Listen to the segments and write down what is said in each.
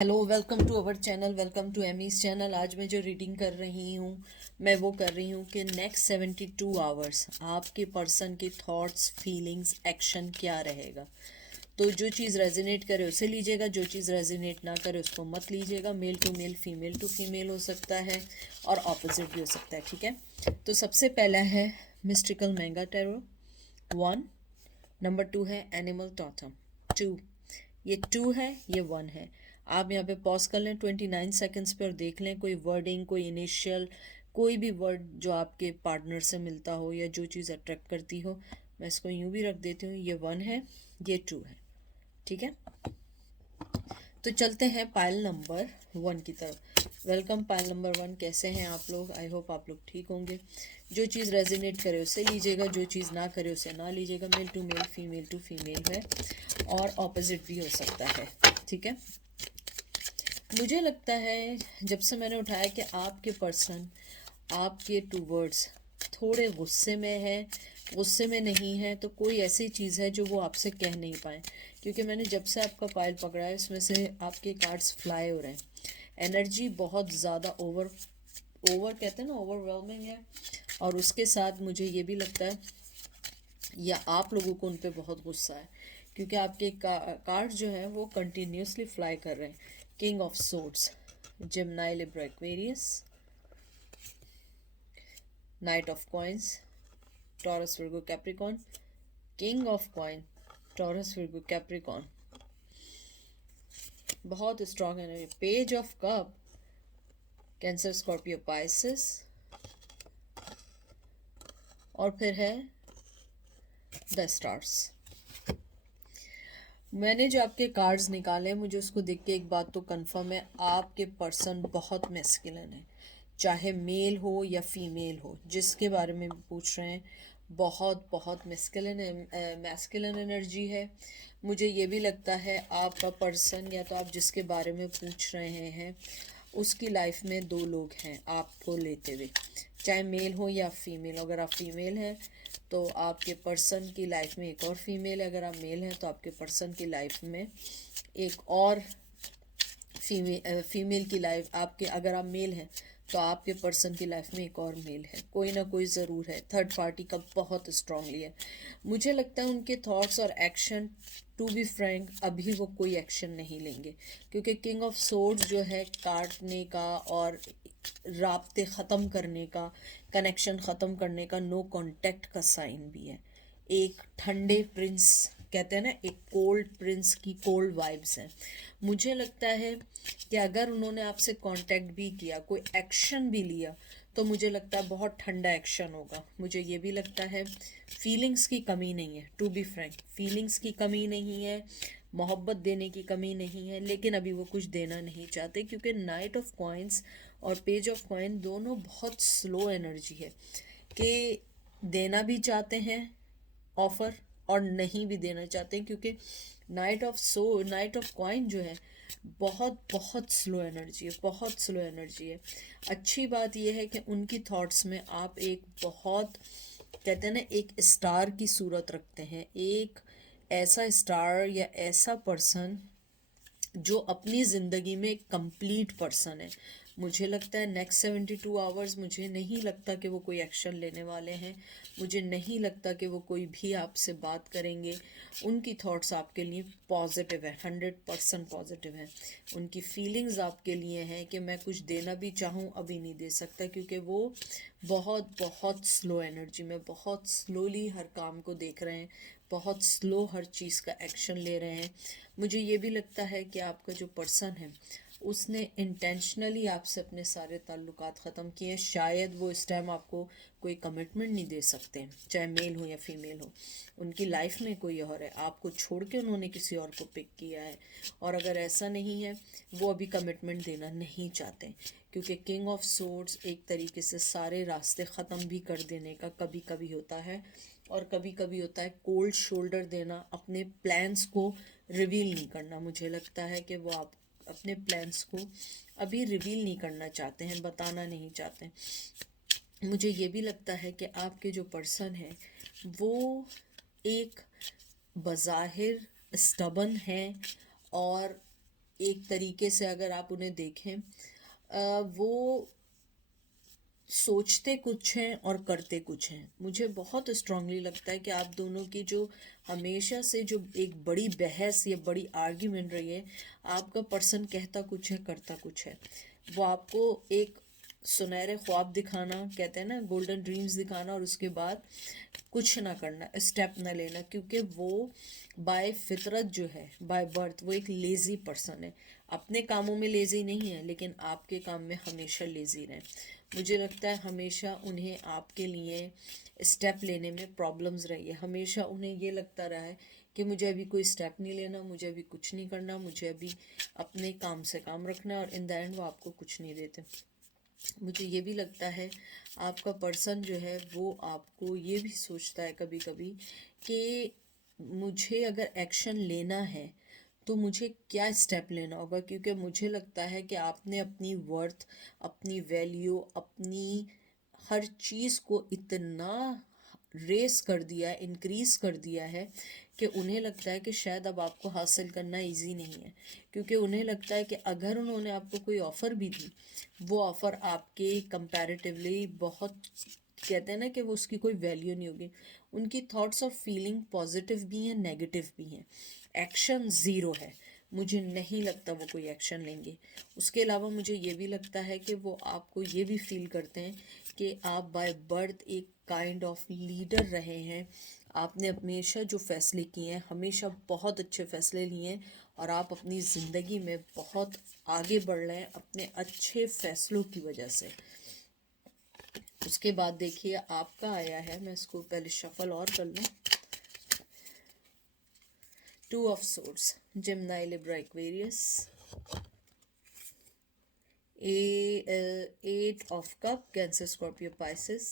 Hello, welcome to our channel, welcome to Amy's channel. आज मैं जो रीडिंग कर रही हूँ मैं वो कर रही हूँ कि नेक्स्ट 72 आवर्स आपके पर्सन के थॉट्स, फीलिंग्स, एक्शन क्या रहेगा। तो जो चीज़ रेजोनेट करे उसे लीजिएगा, जो चीज़ रेजोनेट ना करे उसको मत लीजिएगा। Male to male, female to female हो सकता है और ऑपोजिट भी हो सकता है, ठीक है। तो सबसे पहला है मिस्टिकल मैंगा टैरो 1, नंबर 2 है एनिमल टॉटम 2। ये 2 है, ये 1 है। आप यहाँ पे पॉज कर लें 29 सेकेंड्स पे और देख लें कोई वर्डिंग, कोई इनिशियल, कोई भी वर्ड जो आपके पार्टनर से मिलता हो या जो चीज़ अट्रैक्ट करती हो। मैं इसको यूँ भी रख देती हूँ, ये 1 है, ये 2 है, ठीक है। तो चलते हैं पायल नंबर 1 की तरफ। वेलकम पायल नंबर 1, कैसे हैं आप लोग? आई होप आप लोग ठीक होंगे। जो चीज़ रेजोनेट करे उसे लीजिएगा, जो चीज़ ना करे उसे ना लीजिएगा। Male to male, female to female है और ऑपोजिट भी हो सकता है, ठीक है। मुझे लगता है जब से मैंने उठाया कि आपके पर्सन आपके टूवर्ड्स थोड़े गुस्से में है, गुस्से में नहीं है, तो कोई ऐसी चीज़ है जो वो आपसे कह नहीं पाए। क्योंकि मैंने जब से आपका पाइल पकड़ा है उसमें से आपके कार्ड्स फ्लाई हो रहे हैं। एनर्जी बहुत ज़्यादा ओवर ओवर कहते हैं ना, ओवरवेलमिंग है। और उसके साथ मुझे ये भी लगता है या आप लोगों को उन पर बहुत गुस्सा है, क्योंकि आपके कार्ड जो है वो कंटिन्यूसली फ्लाई कर रहे हैं। King of swords, Gemini, Libra, Aquarius, knight of coins, Taurus, Virgo, Capricorn, king of coin, Taurus, Virgo, Capricorn, बहुत strong energy. Page of cup, Cancer, Scorpio, Pisces, और फिर है द स्टार्स। मैंने जो आपके कार्ड्स निकाले मुझे उसको देख के एक बात तो कंफर्म है, आपके पर्सन बहुत मैस्कुलिन है। चाहे मेल हो या फीमेल हो, जिसके बारे में भी पूछ रहे हैं, बहुत बहुत मैस्कुलिन एनर्जी है। मुझे ये भी लगता है आपका पर्सन या तो आप जिसके बारे में पूछ रहे हैं उसकी लाइफ में दो लोग हैं आपको लेते हुए, चाहे मेल हो या फीमेल। अगर आप फीमेल हैं तो आपके पर्सन की लाइफ में एक और फीमेल है, अगर आप मेल हैं तो आपके पर्सन की लाइफ में एक और फीमेल की लाइफ आपके, अगर आप मेल हैं तो आपके पर्सन की लाइफ में एक और मेल है, कोई ना कोई ज़रूर है। थर्ड पार्टी का बहुत स्ट्रांगली है। मुझे लगता है उनके थॉट्स और एक्शन, टू बी फ्रैंक, अभी वो कोई एक्शन नहीं लेंगे, क्योंकि किंग ऑफ सोर्ड्स जो है काटने का और राब्ते ख़त्म करने का, कनेक्शन ख़त्म करने का, नो कांटेक्ट का साइन भी है। एक ठंडे प्रिंस कहते हैं ना, एक कोल्ड प्रिंस की कोल्ड वाइब्स हैं। मुझे लगता है कि अगर उन्होंने आपसे कांटेक्ट भी किया, कोई एक्शन भी लिया, तो मुझे लगता है बहुत ठंडा एक्शन होगा। मुझे ये भी लगता है फीलिंग्स की कमी नहीं है, टू बी फ्रैंक, फीलिंग्स की कमी नहीं है, मोहब्बत देने की कमी नहीं है, लेकिन अभी वो कुछ देना नहीं चाहते, क्योंकि नाइट ऑफ कॉइन्स और पेज ऑफ कॉइन दोनों बहुत स्लो एनर्जी है कि देना भी चाहते हैं ऑफर और नहीं भी देना चाहते हैं, क्योंकि नाइट ऑफ कॉइन जो है बहुत बहुत स्लो एनर्जी है, बहुत स्लो एनर्जी है। अच्छी बात यह है कि उनकी थॉट्स में आप एक बहुत, कहते हैं ना, एक स्टार की सूरत रखते हैं, एक ऐसा स्टार या ऐसा पर्सन जो अपनी ज़िंदगी में कंप्लीट पर्सन है। मुझे लगता है नेक्स्ट 72 आवर्स, मुझे नहीं लगता कि वो कोई एक्शन लेने वाले हैं, मुझे नहीं लगता कि वो कोई भी आपसे बात करेंगे। उनकी थॉट्स आपके लिए पॉजिटिव है, 100% पॉजिटिव है। उनकी फीलिंग्स आपके लिए हैं कि मैं कुछ देना भी चाहूँ अभी नहीं दे सकता, क्योंकि वो बहुत बहुत स्लो एनर्जी में, बहुत स्लोली हर काम को देख रहे हैं, बहुत स्लो हर चीज़ का एक्शन ले रहे हैं। मुझे ये भी लगता है कि आपका जो पर्सन है उसने इंटेंशनली आपसे अपने सारे ताल्लुकात ख़त्म किए हैं। शायद वो इस टाइम आपको कोई कमिटमेंट नहीं दे सकते हैं, चाहे मेल हो या फीमेल हो। उनकी लाइफ में कोई और है, आपको छोड़ के उन्होंने किसी और को पिक किया है। और अगर ऐसा नहीं है, वो अभी कमिटमेंट देना नहीं चाहते, क्योंकि किंग ऑफ सोर्ड्स एक तरीके से सारे रास्ते ख़त्म भी कर देने का कभी कभी होता है, और कभी कभी होता है कोल्ड शोल्डर देना, अपने प्लान्स को रिवील नहीं करना। मुझे लगता है कि वो आप अपने प्लान्स को अभी रिवील नहीं करना चाहते हैं, बताना नहीं चाहते। मुझे ये भी लगता है कि आपके जो पर्सन है वो एक बज़ाहिर स्टबन है और एक तरीके से अगर आप उन्हें देखें, वो सोचते कुछ हैं और करते कुछ हैं। मुझे बहुत स्ट्रांगली लगता है कि आप दोनों की जो हमेशा से जो एक बड़ी बहस या बड़ी आर्ग्यूमेंट रही है, आपका पर्सन कहता कुछ है करता कुछ है। वो आपको एक सुनहरे ख्वाब दिखाना, कहते हैं ना गोल्डन ड्रीम्स दिखाना, और उसके बाद कुछ ना करना, स्टेप ना लेना, क्योंकि वो बाय फितरत जो है, बाय बर्थ, वो एक लेज़ी पर्सन है। अपने कामों में लेज़ी नहीं है, लेकिन आपके काम में हमेशा लेज़ी रहें। मुझे लगता है हमेशा उन्हें आपके लिए स्टेप लेने में प्रॉब्लम्स रही है। हमेशा उन्हें ये लगता रहा है कि मुझे अभी कोई स्टेप नहीं लेना, मुझे अभी कुछ नहीं करना, मुझे अभी अपने काम से काम रखना, और इन द एंड वो आपको कुछ नहीं देते। मुझे ये भी लगता है आपका पर्सन जो है वो आपको ये भी सोचता है कभी कभी कि मुझे अगर एक्शन लेना है तो मुझे क्या स्टेप लेना होगा, क्योंकि मुझे लगता है कि आपने अपनी वर्थ, अपनी वैल्यू, अपनी हर चीज़ को इतना रेस कर दिया है, इंक्रीज़ कर दिया है कि उन्हें लगता है कि शायद अब आपको हासिल करना इजी नहीं है। क्योंकि उन्हें लगता है कि अगर उन्होंने आपको कोई ऑफ़र भी दी, वो ऑफ़र आपके कंपैरेटिवली बहुत, कहते हैं ना कि वो उसकी कोई वैल्यू नहीं होगी। उनकी थॉट्स और फीलिंग पॉजिटिव भी हैं, नेगेटिव भी हैं। एक्शन ज़ीरो है। मुझे नहीं लगता वो कोई एक्शन लेंगे। उसके अलावा मुझे ये भी लगता है कि वो आपको ये भी फील करते हैं कि आप बाय बर्थ एक काइंड ऑफ लीडर रहे हैं। आपने हमेशा जो फ़ैसले किए हैं, हमेशा बहुत अच्छे फ़ैसले लिए हैं, और आप अपनी ज़िंदगी में बहुत आगे बढ़ रहे हैं अपने अच्छे फ़ैसलों की वजह से। उसके बाद देखिए आपका आया है, मैं इसको पहले शफल और कर लूँ। 2 of Swords, Gemini, Libra, Aquarius. 8 of Cup, Cancer, Scorpio, Pisces.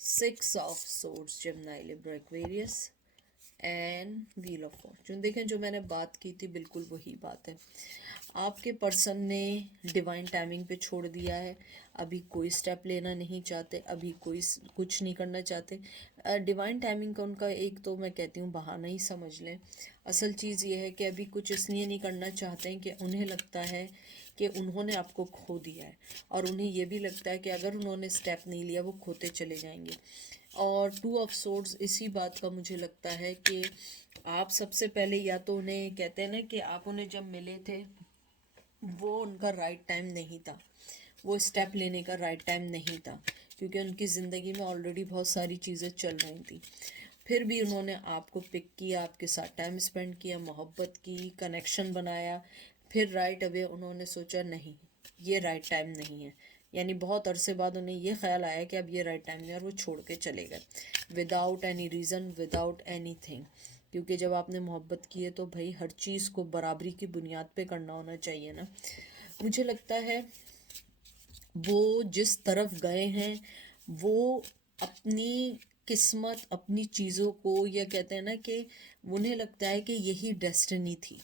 6 of Swords, Gemini, Libra, Aquarius. And wheel of Fortune. देखें जो मैंने बात की थी बिल्कुल वही बात है। आपके पर्सन ने डिवाइन टाइमिंग पे छोड़ दिया है। अभी कोई स्टेप लेना नहीं चाहते, अभी कोई कुछ नहीं करना चाहते। डिवाइन टाइमिंग का उनका एक तो मैं कहती हूँ बहाना ही समझ लें। असल चीज़ ये है कि अभी कुछ इसलिए नहीं करना चाहते हैं कि उन्हें लगता है कि उन्होंने आपको खो दिया है, और उन्हें ये भी लगता है कि अगर उन्होंने स्टेप नहीं लिया वो खोते चले जाएंगे। और 2 ऑफ सोर्ड्स इसी बात का मुझे लगता है कि आप सबसे पहले या तो उन्हें, कहते हैं ना कि आप उन्हें जब मिले थे वो उनका राइट टाइम नहीं था, वो स्टेप लेने का राइट टाइम नहीं था, क्योंकि उनकी ज़िंदगी में ऑलरेडी बहुत सारी चीज़ें चल रही थी। फिर भी उन्होंने आपको पिक किया, आपके साथ टाइम स्पेंड किया, मोहब्बत की, कनेक्शन बनाया। फिर राइट अवे उन्होंने सोचा नहीं, ये राइट टाइम नहीं है। यानी बहुत अरसे बाद उन्हें ये ख्याल आया कि अब ये राइट टाइम नहीं है, और वो छोड़ के चले गए without any reason, without any thing. क्योंकि जब आपने मोहब्बत की है तो भाई हर चीज़ को बराबरी की बुनियाद पे करना होना चाहिए ना। मुझे लगता है वो जिस तरफ गए हैं वो अपनी किस्मत, अपनी चीज़ों को, या कहते हैं ना कि उन्हें लगता है कि यही डेस्टिनी थी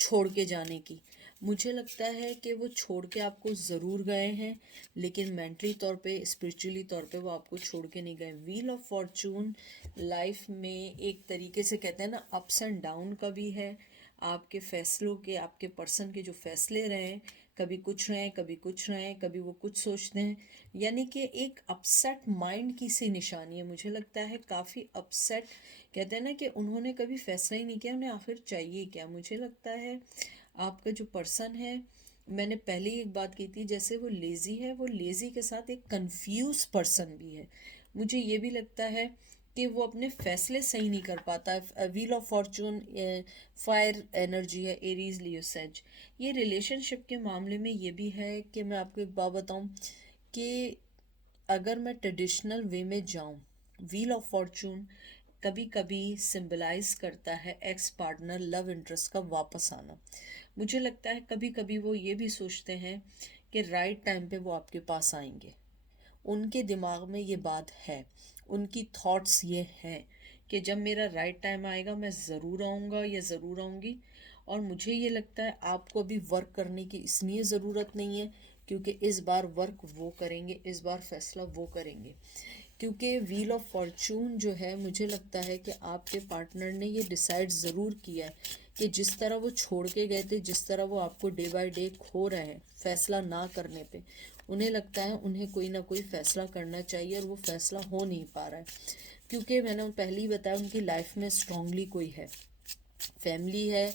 छोड़ के जाने की। मुझे लगता है कि वो छोड़ के आपको ज़रूर गए हैं, लेकिन मेंटली तौर पे, स्पिरिचुअली तौर पे वो आपको छोड़ के नहीं गए। व्हील ऑफ फॉर्चून लाइफ में एक तरीके से कहते हैं ना अप्स एंड डाउन का भी है। आपके फैसलों के, आपके पर्सन के जो फैसले रहे हैं, कभी कुछ रहें, कभी कुछ रहें, कभी वो कुछ सोचते हैं, यानी कि एक अपसेट माइंड की सी निशानी है। मुझे लगता है काफ़ी अपसेट, कहते हैं ना कि उन्होंने कभी फैसला ही नहीं किया उन्हें आखिर चाहिए क्या। मुझे लगता है आपका जो पर्सन है, मैंने पहले ही एक बात की थी, जैसे वो लेज़ी है, वो लेज़ी के साथ एक कंफ्यूज पर्सन भी है। मुझे ये भी लगता है कि वो अपने फैसले सही नहीं कर पाता है। Wheel of Fortune fire energy है, एरीज, लियो, सेज। ये रिलेशनशिप के मामले में ये भी है कि मैं आपको एक बात बताऊं कि अगर मैं ट्रेडिशनल वे में जाऊं, व्हील ऑफ फॉर्चून कभी कभी सिंबलाइज करता है एक्स पार्टनर, लव इंटरेस्ट का वापस आना। मुझे लगता है कभी कभी वो ये भी सोचते हैं कि राइट टाइम पे वो आपके पास आएंगे। उनके दिमाग में ये बात है, उनकी थॉट्स ये हैं कि जब मेरा राइट टाइम आएगा मैं ज़रूर आऊँगा या ज़रूर आऊँगी। और मुझे ये लगता है आपको अभी वर्क करने की इसलिए ज़रूरत नहीं है क्योंकि इस बार वर्क वो करेंगे, इस बार फैसला वो करेंगे। क्योंकि व्हील ऑफ फॉर्चून जो है, मुझे लगता है कि आपके पार्टनर ने ये डिसाइड ज़रूर किया है कि जिस तरह वो छोड़ के गए थे, जिस तरह वो आपको डे बाय डे खो रहे हैं फैसला ना करने पे, उन्हें लगता है उन्हें कोई ना कोई फैसला करना चाहिए और वो फैसला हो नहीं पा रहा है, क्योंकि मैंने पहले ही बताया उनकी लाइफ में स्ट्रांगली कोई है, फैमिली है,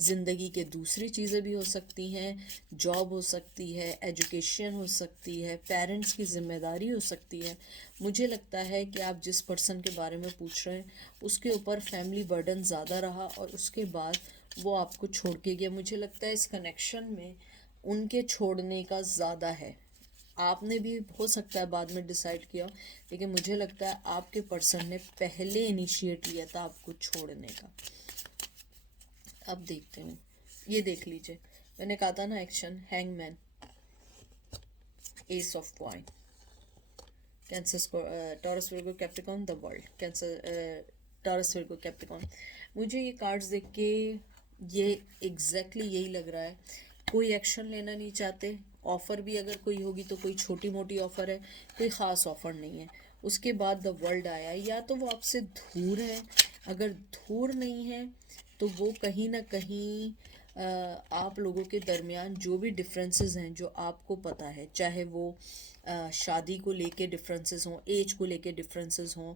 ज़िंदगी के दूसरी चीज़ें भी हो सकती हैं, जॉब हो सकती है, एजुकेशन हो सकती है, पेरेंट्स की जिम्मेदारी हो सकती है। मुझे लगता है कि आप जिस पर्सन के बारे में पूछ रहे हैं उसके ऊपर फैमिली बर्डन ज़्यादा रहा और उसके बाद वो आपको छोड़ के गया। मुझे लगता है इस कनेक्शन में उनके छोड़ने का ज़्यादा है। आपने भी हो सकता है बाद में डिसाइड किया, लेकिन मुझे लगता है आपके पर्सन ने पहले इनिशिएट लिया था आपको छोड़ने का। अब देखते हैं, ये देख लीजिए, मैंने कहा था ना action, hangman, S of coin, cancer, taurus Virgo Capricorn, the world, cancer, taurus Virgo Capricorn. मुझे ये कार्ड्स देख के ये एग्जैक्टली यही लग रहा है, कोई एक्शन लेना नहीं चाहते, ऑफ़र भी अगर कोई होगी तो कोई छोटी मोटी ऑफ़र है, कोई ख़ास ऑफ़र नहीं है। उसके बाद द वर्ल्ड आया, या तो वो आपसे दूर है, अगर दूर नहीं है तो वो कहीं ना कहीं आप लोगों के दरमियान जो भी डिफरेंसेस हैं जो आपको पता है, चाहे वो शादी को लेके डिफरेंसेस हों, एज को लेके डिफरेंसेस हों,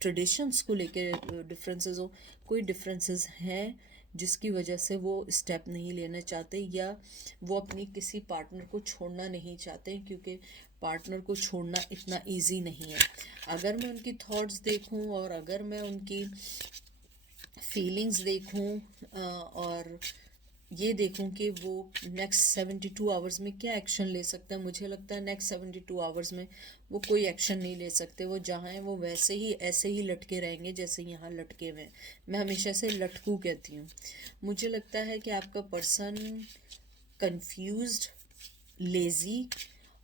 ट्रेडिशंस को लेके डिफरेंसेस हों, कोई डिफरेंसेस हैं जिसकी वजह से वो स्टेप नहीं लेना चाहते, या वो अपनी किसी पार्टनर को छोड़ना नहीं चाहते, क्योंकि पार्टनर को छोड़ना इतना इजी नहीं है। अगर मैं उनकी थॉट्स देखूं और अगर मैं उनकी फीलिंग्स देखूं और ये देखूं कि वो नेक्स्ट 72 आवर्स में क्या एक्शन ले सकता है, मुझे लगता है नेक्स्ट 72 आवर्स में वो कोई एक्शन नहीं ले सकते। वो जहाँ हैं वो वैसे ही ऐसे ही लटके रहेंगे जैसे यहाँ लटके हुए हैं। मैं हमेशा से लटकू कहती हूँ। मुझे लगता है कि आपका पर्सन कंफ्यूज्ड, लेज़ी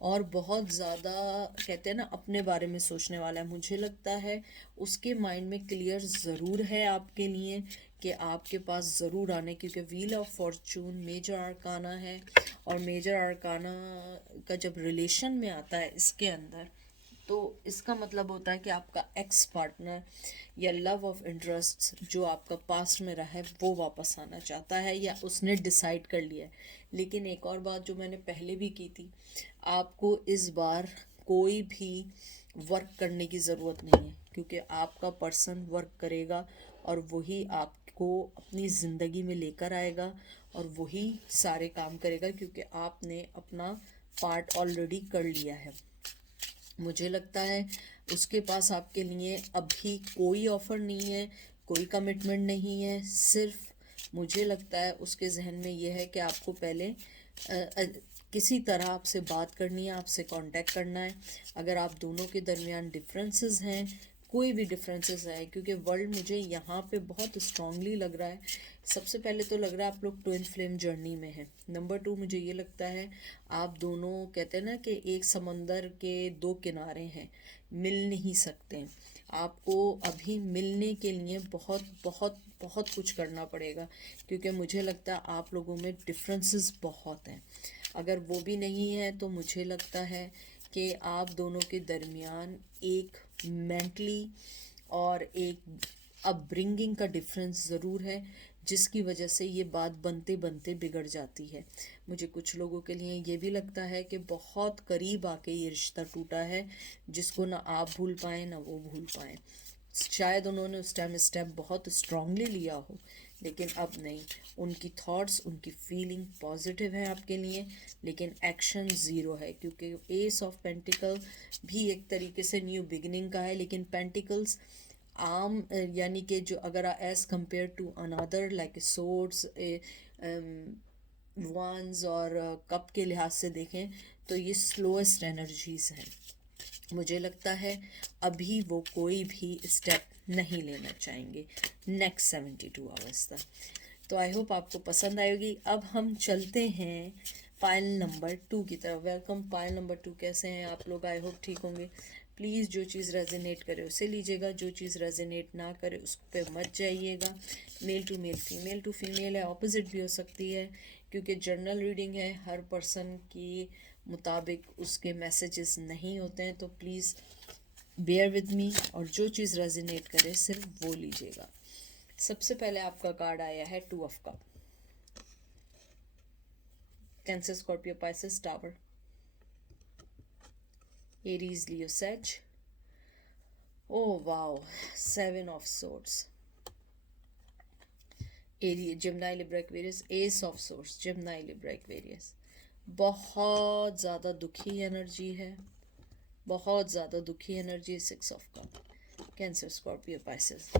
और बहुत ज़्यादा कहते हैं ना अपने बारे में सोचने वाला है। मुझे लगता है उसके माइंड में क्लियर ज़रूर है आपके लिए कि आपके पास ज़रूर आने, क्योंकि wheel of fortune major arcana है और मेजर आर्काना का जब रिलेशन में आता है इसके अंदर, तो इसका मतलब होता है कि आपका एक्स पार्टनर या लव ऑफ इंटरेस्ट जो आपका पास्ट में रहा है वो वापस आना चाहता है या उसने डिसाइड कर लिया है। लेकिन एक और बात जो मैंने पहले भी की थी, आपको इस बार कोई भी वर्क करने की ज़रूरत नहीं है, क्योंकि आपका पर्सन वर्क करेगा और वही आपको अपनी ज़िंदगी में लेकर आएगा और वही सारे काम करेगा, क्योंकि आपने अपना पार्ट ऑलरेडी कर लिया है। मुझे लगता है उसके पास आपके लिए अभी कोई ऑफ़र नहीं है, कोई कमिटमेंट नहीं है। सिर्फ मुझे लगता है उसके जहन में ये है कि आपको पहले किसी तरह आपसे बात करनी है, आपसे कांटेक्ट करना है। अगर आप दोनों के दरमियान डिफरेंसेस हैं, कोई भी डिफरेंसेस है, क्योंकि वर्ल्ड मुझे यहाँ पे बहुत स्ट्रांगली लग रहा है। सबसे पहले तो लग रहा है आप लोग ट्विन फ्लेम जर्नी में हैं। नंबर 2 मुझे ये लगता है आप दोनों कहते हैं ना कि एक समंदर के दो किनारे हैं, मिल नहीं सकते। आपको अभी मिलने के लिए बहुत बहुत बहुत कुछ करना पड़ेगा, क्योंकि मुझे लगता है आप लोगों में डिफरेंसेस बहुत हैं। अगर वो भी नहीं है तो मुझे लगता है कि आप दोनों के दरमियान एक मेंटली और एक अपब्रिंगिंग का डिफरेंस ज़रूर है, जिसकी वजह से ये बात बनते बनते बिगड़ जाती है। मुझे कुछ लोगों के लिए ये भी लगता है कि बहुत करीब आके ये रिश्ता टूटा है, जिसको ना आप भूल पाएँ ना वो भूल पाएँ। शायद उन्होंने उस टाइम स्टेप बहुत स्ट्रांगली लिया हो, लेकिन अब नहीं। उनकी थॉट्स, उनकी फीलिंग पॉजिटिव है आपके लिए, लेकिन एक्शन ज़ीरो है, क्योंकि एस ऑफ पेंटिकल भी एक तरीके से न्यू बिगिनिंग का है, लेकिन पेंटिकल्स आम यानी कि जो अगर as compare to another like swords, wands और कप के लिहाज से देखें तो ये स्लोएस्ट एनर्जीज हैं। मुझे लगता है अभी वो कोई भी स्टेप नहीं लेना चाहेंगे नेक्स्ट 72 आवर्स तक। तो आई होप आपको पसंद आएगी। अब हम चलते हैं पाइल नंबर 2 की तरफ। वेलकम पाइल नंबर 2, कैसे हैं आप लोग? आई होप ठीक होंगे। प्लीज़ जो चीज़ रेजोनेट करे उसे लीजिएगा, जो चीज़ रेजोनेट ना करे उस पर मत जाइएगा। Male to male, female to female है, ऑपोजिट भी हो सकती है, क्योंकि जर्नल रीडिंग है, हर पर्सन की मुताबिक उसके मैसेजेस नहीं होते हैं। तो प्लीज़ बेयर विद मी और जो चीज़ रेजोनेट करे सिर्फ वो लीजिएगा। सबसे पहले आपका कार्ड आया है 2 of cup, Cancer, Scorpio, Pisces, tower, Aries, Leo, sage. Oh wow, 7 of swords, Gemini, Libra, Aquarius, ace of swords, Gemini, Libra, Aquarius. बहुत ज़्यादा दुखी एनर्जी है, बहुत ज़्यादा दुखी energy. 6 of cup, Cancer, Scorpio, Pisces.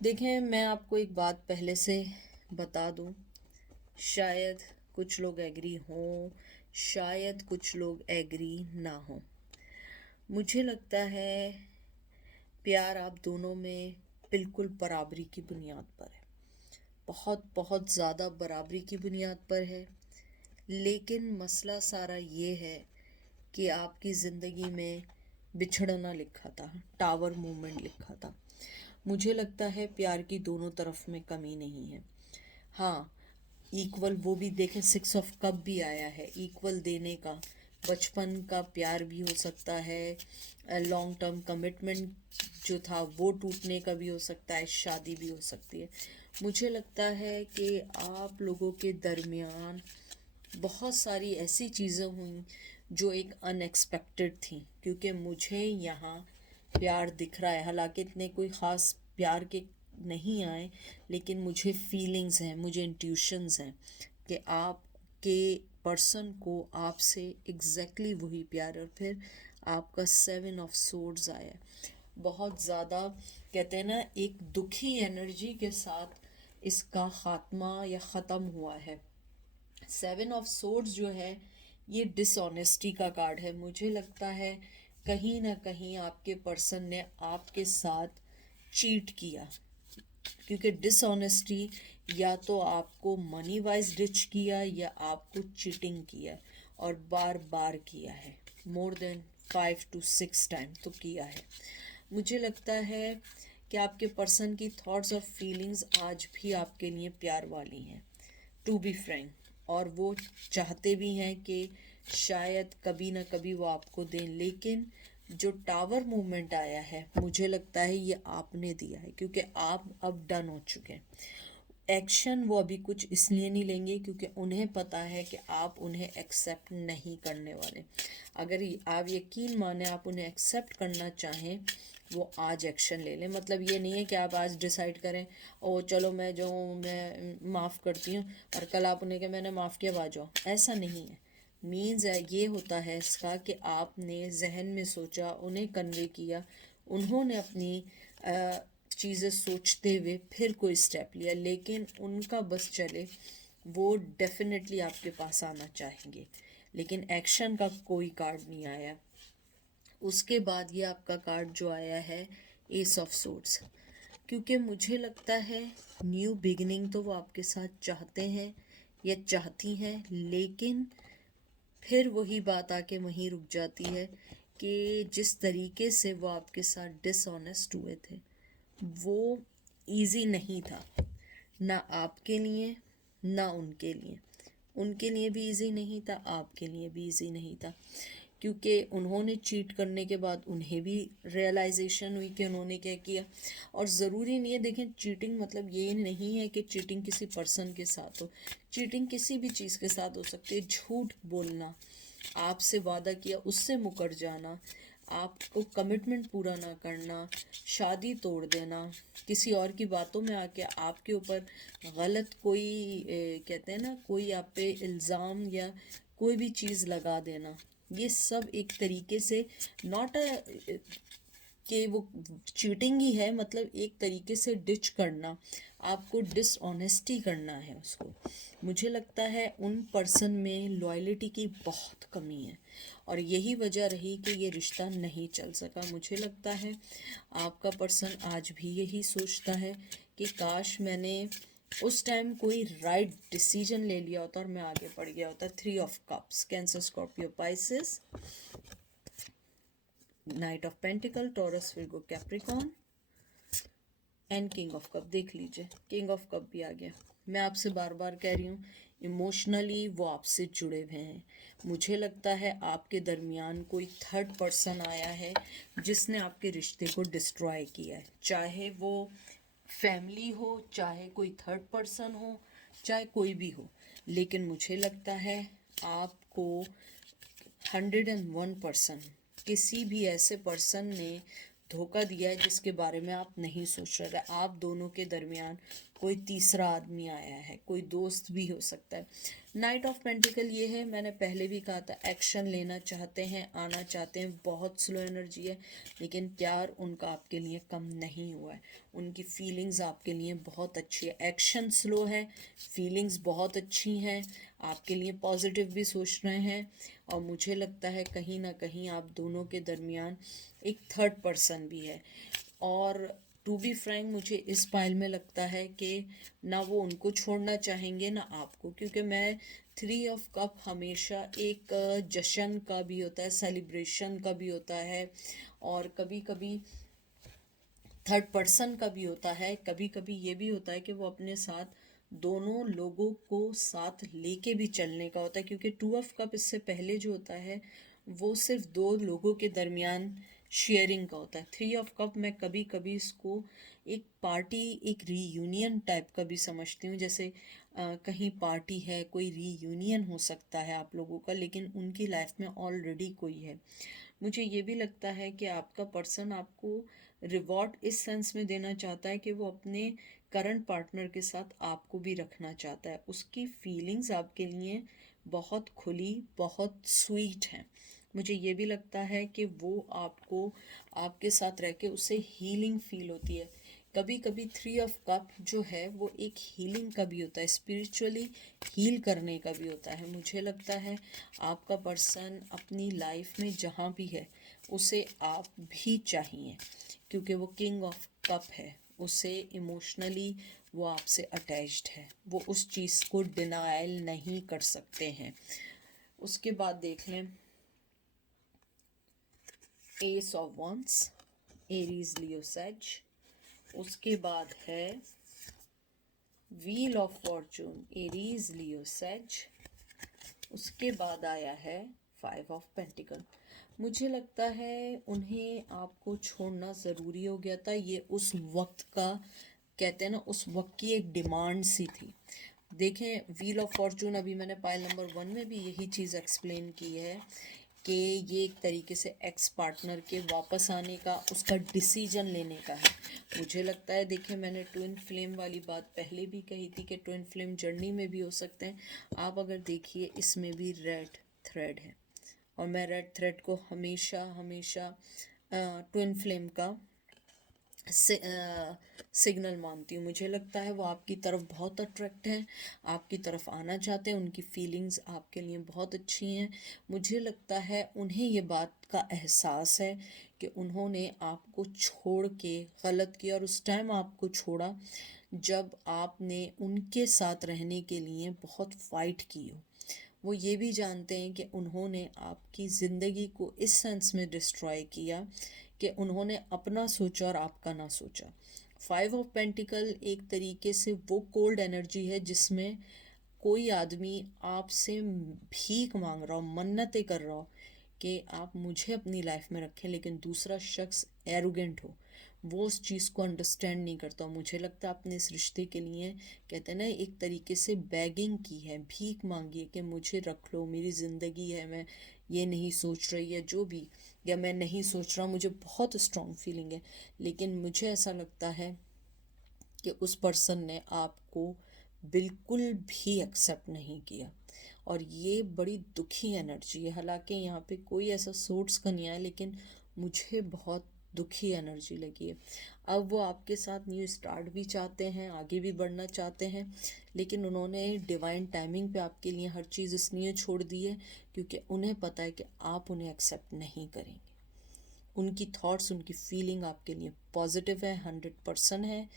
देखें, मैं आपको एक बात पहले से बता दूं, शायद कुछ लोग एग्री हों, शायद कुछ लोग एग्री ना हों। मुझे लगता है प्यार आप दोनों में बिल्कुल बराबरी की बुनियाद पर है, बहुत बहुत ज़्यादा बराबरी की बुनियाद पर है। लेकिन मसला सारा ये है कि आपकी ज़िंदगी में बिछड़ना लिखा था, टावर मूवमेंट लिखा था। मुझे लगता है प्यार की दोनों तरफ में कमी नहीं है। हाँ, इक्वल, वो भी देखें 6 ऑफ कप भी आया है, इक्वल देने का, बचपन का प्यार भी हो सकता है, लॉन्ग टर्म कमिटमेंट जो था वो टूटने का भी हो सकता है, शादी भी हो सकती है। मुझे लगता है कि आप लोगों के दरमियान बहुत सारी ऐसी चीज़ें हुई जो एक अनएक्सपेक्टेड थी, क्योंकि मुझे यहाँ प्यार दिख रहा है, हालांकि इतने कोई ख़ास प्यार के नहीं आए, लेकिन मुझे फीलिंग्स हैं, मुझे इंट्यूशंस हैं कि आपके पर्सन को आपसे एग्जैक्टली वही प्यार है। और फिर आपका 7 ऑफ सोर्ड्स आया, बहुत ज़्यादा कहते हैं ना, एक दुखी एनर्जी के साथ इसका ख़ात्मा या ख़त्म हुआ है। 7 ऑफ सोर्ड्स जो है ये डिसऑनेस्टी का कार्ड है। मुझे लगता है कहीं ना कहीं आपके पर्सन ने आपके साथ चीट किया, क्योंकि डिसऑनेस्टी या तो आपको मनी वाइज डिच किया या आपको चीटिंग किया, और बार बार किया है, मोर देन 5 to 6 टाइम तो किया है। मुझे लगता है कि आपके पर्सन की थॉट्स और फीलिंग्स आज भी आपके लिए प्यार वाली हैं, टू बी फ्रैंक, और वो चाहते भी हैं कि शायद कभी ना कभी वो आपको दें। लेकिन जो टावर मूवमेंट आया है, मुझे लगता है ये आपने दिया है, क्योंकि आप अब डन हो चुके हैं। एक्शन वो अभी कुछ इसलिए नहीं लेंगे क्योंकि उन्हें पता है कि आप उन्हें एक्सेप्ट नहीं करने वाले। अगर आप यकीन माने आप उन्हें एक्सेप्ट करना चाहें, वो आज एक्शन ले लें। मतलब ये नहीं है कि आप आज डिसाइड करें ओ चलो मैं जो मैं माफ़ करती हूँ, और कल आप उन्हें कि मैंने माफ़ किया, आ जाओ, ऐसा नहीं है। मीन्स ये होता है इसका कि आपने जहन में सोचा, उन्हें कन्वे किया, उन्होंने अपनी चीज़ें सोचते हुए फिर कोई स्टेप लिया, लेकिन उनका बस चले, वो डेफिनेटली आपके पास आना चाहेंगे, लेकिन एक्शन का कोई कार्ड नहीं आया। उसके बाद ये आपका कार्ड जो आया है एस ऑफ सोर्ड्स, क्योंकि मुझे लगता है न्यू बिगिनिंग तो वो आपके साथ चाहते हैं या चाहती हैं, लेकिन फिर वही बात आके वहीं रुक जाती है कि जिस तरीके से वो आपके साथ डिसऑनेस्ट हुए थे वो इजी नहीं था, ना आपके लिए ना उनके लिए। उनके लिए भी इजी नहीं था, आपके लिए भी इजी नहीं था, क्योंकि उन्होंने चीट करने के बाद उन्हें भी रियलाइजेशन हुई कि उन्होंने क्या किया। और ज़रूरी नहीं है, देखें, चीटिंग मतलब ये नहीं है कि चीटिंग किसी पर्सन के साथ हो, चीटिंग किसी भी चीज़ के साथ हो सकती है। झूठ बोलना, आपसे वादा किया उससे मुकर जाना, आपको कमिटमेंट पूरा ना करना, शादी तोड़ देना, किसी और की बातों में आके आपके ऊपर गलत कोई कहते हैं ना, कोई आप पे इल्ज़ाम या कोई भी चीज़ लगा देना, ये सब एक तरीके से नॉट कि वो चीटिंग ही है, मतलब एक तरीके से डिच करना, आपको डिसऑनेस्टी करना है उसको। मुझे लगता है उन पर्सन में लॉयल्टी की बहुत कमी है, और यही वजह रही कि ये रिश्ता नहीं चल सका। मुझे लगता है आपका पर्सन आज भी यही सोचता है कि काश मैंने उस टाइम कोई राइट डिसीजन ले लिया होता और मैं आगे बढ़ गया होता। 3 of cups, cancer, Scorpio, Pisces, night of pentacle, taurus, Virgo, Capricorn, and king of cup. देख लीजिए, किंग ऑफ कप भी आ गया। मैं आपसे बार बार कह रही हूँ, इमोशनली वो आपसे जुड़े हुए हैं। मुझे लगता है आपके दरमियान कोई थर्ड पर्सन आया है जिसने आपके रिश्ते को डिस्ट्रॉय किया है, चाहे वो फैमिली हो, चाहे कोई थर्ड पर्सन हो, चाहे कोई भी हो, लेकिन मुझे लगता है आपको 101% किसी भी ऐसे पर्सन ने धोखा दिया है जिसके बारे में आप नहीं सोच रहे थे। आप दोनों के दरमियान कोई तीसरा आदमी आया है, कोई दोस्त भी हो सकता है। नाइट ऑफ पेंटिकल ये है, मैंने पहले भी कहा था, एक्शन लेना चाहते हैं, आना चाहते हैं, बहुत स्लो एनर्जी है, लेकिन प्यार उनका आपके लिए कम नहीं हुआ है। उनकी फीलिंग्स आपके लिए बहुत अच्छी है। एक्शन स्लो है, फीलिंग्स बहुत अच्छी हैं, आपके लिए पॉजिटिव भी सोच रहे हैं। और मुझे लगता है कहीं ना कहीं आप दोनों के दरमियान एक थर्ड पर्सन भी है। और टू बी फ्रैंक, मुझे इस पाइल में लगता है कि ना वो उनको छोड़ना चाहेंगे ना आपको, क्योंकि मैं 3 ऑफ कप हमेशा एक जश्न का भी होता है, सेलिब्रेशन का भी होता है, और कभी कभी थर्ड पर्सन का भी होता है। कभी कभी ये भी होता है कि वो अपने साथ दोनों लोगों को साथ लेके भी चलने का होता है, क्योंकि 2 ऑफ कप इससे पहले जो होता है वो सिर्फ 2 लोगों के दरमियान शेयरिंग का होता है। 3 ऑफ कप मैं कभी कभी इसको एक पार्टी, एक रीयूनियन टाइप का भी समझती हूँ। जैसे कहीं पार्टी है, कोई रीयूनियन हो सकता है आप लोगों का, लेकिन उनकी लाइफ में ऑलरेडी कोई है। मुझे ये भी लगता है कि आपका पर्सन आपको रिवॉर्ड इस सेंस में देना चाहता है कि वो अपने करंट पार्टनर के साथ आपको भी रखना चाहता है। उसकी फीलिंग्स आपके लिए बहुत खुली, बहुत स्वीट हैं। मुझे ये भी लगता है कि वो आपको, आपके साथ रह के उसे हीलिंग फील होती है। कभी कभी 3 ऑफ कप जो है वो एक हीलिंग का भी होता है, स्पिरिचुअली हील करने का भी होता है। मुझे लगता है आपका पर्सन अपनी लाइफ में जहाँ भी है उसे आप भी चाहिए, क्योंकि वो किंग ऑफ कप है। उसे इमोशनली वो आपसे अटैच्ड है, वो उस चीज़ को डिनायल नहीं कर सकते हैं। उसके बाद देख लें ace of wands, Aries, Leo, sage. उसके बाद है wheel of fortune, Aries, Leo, sage. उसके बाद आया है 5 ऑफ पेंटिकल। मुझे लगता है उन्हें आपको छोड़ना ज़रूरी हो गया था। ये उस वक्त का, कहते हैं ना, उस वक्त की एक डिमांड सी थी। देखें, व्हील ऑफ फॉर्चून, अभी मैंने पाइल नंबर 1 में भी यही चीज़ एक्सप्लेन की है कि ये एक तरीके से एक्स पार्टनर के वापस आने का, उसका डिसीजन लेने का है। मुझे लगता है, देखिए, मैंने ट्विन फ्लेम वाली बात पहले भी कही थी कि ट्विन फ्लेम जर्नी में भी हो सकते हैं। आप अगर देखिए, इसमें भी रेड थ्रेड है, और मैं रेड थ्रेड को हमेशा हमेशा ट्विन फ्लेम का सिग्नल मानती हूँ। मुझे लगता है वो आपकी तरफ बहुत अट्रैक्ट हैं, आपकी तरफ आना चाहते हैं, उनकी फीलिंग्स आपके लिए बहुत अच्छी हैं। मुझे लगता है उन्हें ये बात का एहसास है कि उन्होंने आपको छोड़ के गलत किया, और उस टाइम आपको छोड़ा जब आपने उनके साथ रहने के लिए बहुत फाइट की हो। वो ये भी जानते हैं कि उन्होंने आपकी ज़िंदगी को इस सेंस में डिस्ट्रॉय किया कि उन्होंने अपना सोचा और आपका ना सोचा। 5 ऑफ पेंटिकल एक तरीके से वो कोल्ड एनर्जी है जिसमें कोई आदमी आपसे भीख मांग रहा हो, मन्नतें कर रहा हो कि आप मुझे अपनी लाइफ में रखें, लेकिन दूसरा शख्स एरोगेंट हो, वो उस चीज़ को अंडरस्टैंड नहीं करता। मुझे लगता है अपने इस रिश्ते के लिए, कहते हैं ना, एक तरीके से बैगिंग की है, भीख मांगी है कि मुझे रख लो, मेरी ज़िंदगी है, मैं ये नहीं सोच रही है जो भी, या मैं नहीं सोच रहा, मुझे बहुत स्ट्रॉन्ग फीलिंग है, लेकिन मुझे ऐसा लगता है कि उस पर्सन ने आपको बिल्कुल भी एक्सेप्ट नहीं किया। और ये बड़ी दुखी एनर्जी है। हालांकि यहाँ पे कोई ऐसा सोर्स का नहीं आया, लेकिन मुझे बहुत दुखी एनर्जी लगी है। अब वो आपके साथ न्यू स्टार्ट भी चाहते हैं, आगे भी बढ़ना चाहते हैं, लेकिन उन्होंने डिवाइन टाइमिंग पे आपके लिए हर चीज़ इसलिए छोड़ दी है क्योंकि उन्हें पता है कि आप उन्हें एक्सेप्ट नहीं करेंगे। उनकी थॉट्स, उनकी फीलिंग आपके लिए पॉजिटिव है, 100% है।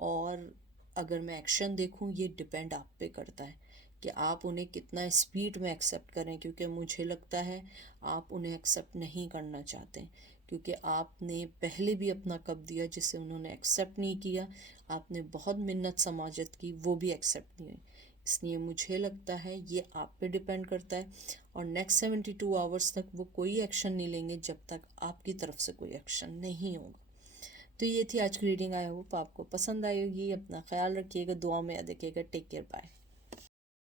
और अगर मैं एक्शन देखूं, ये डिपेंड आप पे करता है कि आप उन्हें कितना स्पीड में एक्सेप्ट करें, क्योंकि मुझे लगता है आप उन्हें एक्सेप्ट नहीं करना चाहते, क्योंकि आपने पहले भी अपना कब दिया जिसे उन्होंने एक्सेप्ट नहीं किया। आपने बहुत मिन्नत समाजत की, वो भी एक्सेप्ट नहीं हुई। इसलिए मुझे लगता है ये आप पे डिपेंड करता है, और नेक्स्ट 72 आवर्स तक वो कोई एक्शन नहीं लेंगे जब तक आपकी तरफ से कोई एक्शन नहीं होगा। तो ये थी आज की रीडिंग। आई होप आपको पसंद आई होगी। अपना ख्याल रखिएगा, दुआ में याद रखिएगा। Take care, bye.